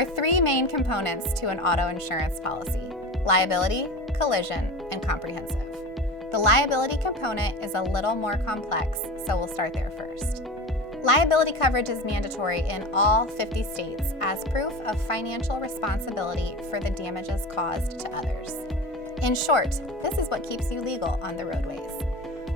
are three main components to an auto insurance policy: liability, collision, and comprehensive. The liability component is a little more complex, so we'll start there first. Liability coverage is mandatory in all 50 states as proof of financial responsibility for the damages caused to others. In short, this is what keeps you legal on the roadways.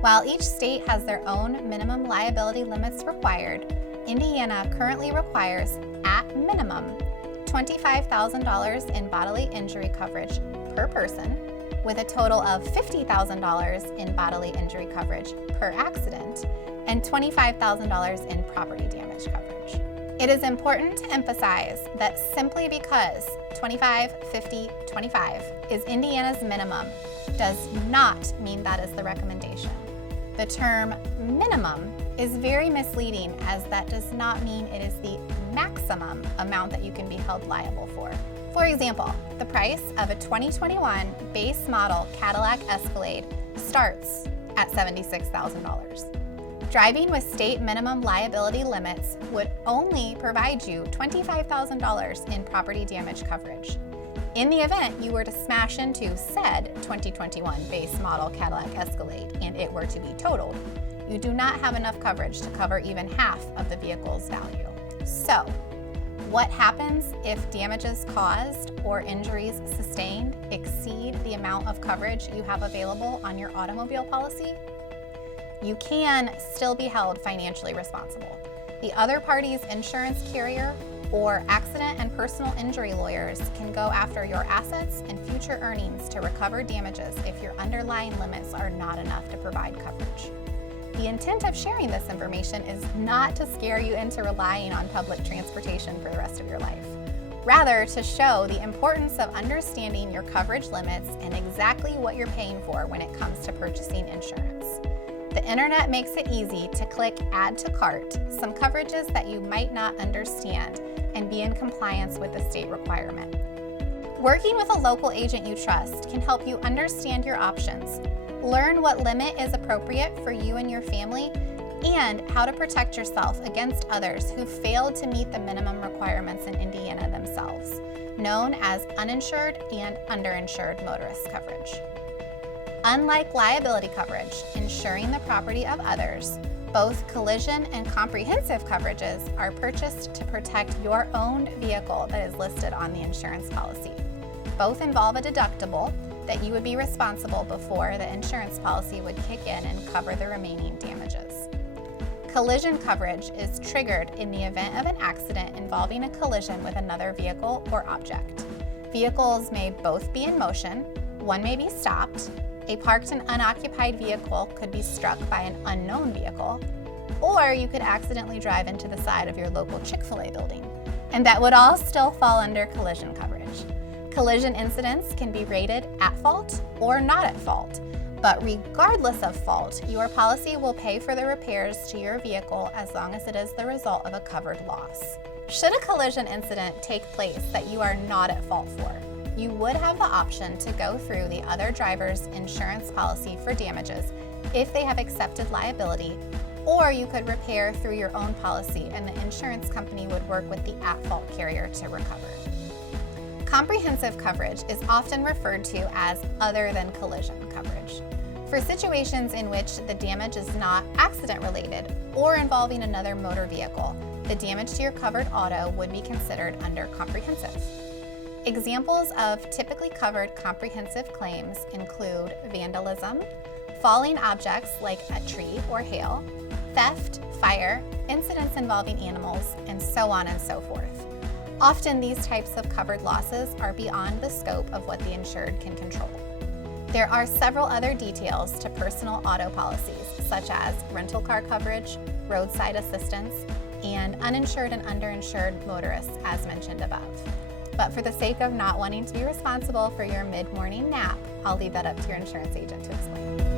While each state has their own minimum liability limits required, Indiana currently requires, at minimum, $25,000 in bodily injury coverage per person, with a total of $50,000 in bodily injury coverage per accident, and $25,000 in property damage coverage. It is important to emphasize that simply because 25, 50, 25 is Indiana's minimum does not mean that is the recommendation. The term minimum is very misleading, as that does not mean it is the maximum amount that you can be held liable for. For example, the price of a 2021 base model Cadillac Escalade starts at $76,000. Driving with state minimum liability limits would only provide you $25,000 in property damage coverage. In the event you were to smash into said 2021 base model Cadillac Escalade and it were to be totaled, you do not have enough coverage to cover even half of the vehicle's value. So, what happens if damages caused or injuries sustained exceed the amount of coverage you have available on your automobile policy? You can still be held financially responsible. The other party's insurance carrier or accident and personal injury lawyers can go after your assets and future earnings to recover damages if your underlying limits are not enough to provide coverage. The intent of sharing this information is not to scare you into relying on public transportation for the rest of your life. Rather, to show the importance of understanding your coverage limits and exactly what you're paying for when it comes to purchasing insurance. The internet makes it easy to click Add to Cart some coverages that you might not understand and be in compliance with the state requirement. Working with a local agent you trust can help you understand your options, learn what limit is appropriate for you and your family, and how to protect yourself against others who failed to meet the minimum requirements in Indiana themselves, known as uninsured and underinsured motorist coverage. Unlike liability coverage, insuring the property of others, both collision and comprehensive coverages are purchased to protect your own vehicle that is listed on the insurance policy. Both involve a deductible that you would be responsible before the insurance policy would kick in and cover the remaining damages. Collision coverage is triggered in the event of an accident involving a collision with another vehicle or object. Vehicles may both be in motion, one may be stopped, a parked and unoccupied vehicle could be struck by an unknown vehicle, or you could accidentally drive into the side of your local Chick-fil-A building, and that would all still fall under collision coverage. Collision incidents can be rated at fault or not at fault, but regardless of fault, your policy will pay for the repairs to your vehicle as long as it is the result of a covered loss. Should a collision incident take place that you are not at fault for, you would have the option to go through the other driver's insurance policy for damages if they have accepted liability, or you could repair through your own policy and the insurance company would work with the at-fault carrier to recover. Comprehensive coverage is often referred to as other than collision coverage. For situations in which the damage is not accident-related or involving another motor vehicle, the damage to your covered auto would be considered under comprehensive. Examples of typically covered comprehensive claims include vandalism, falling objects like a tree or hail, theft, fire, incidents involving animals, and so on and so forth. Often these types of covered losses are beyond the scope of what the insured can control. There are several other details to personal auto policies, such as rental car coverage, roadside assistance, and uninsured and underinsured motorists, as mentioned above. But for the sake of not wanting to be responsible for your mid-morning nap, I'll leave that up to your insurance agent to explain.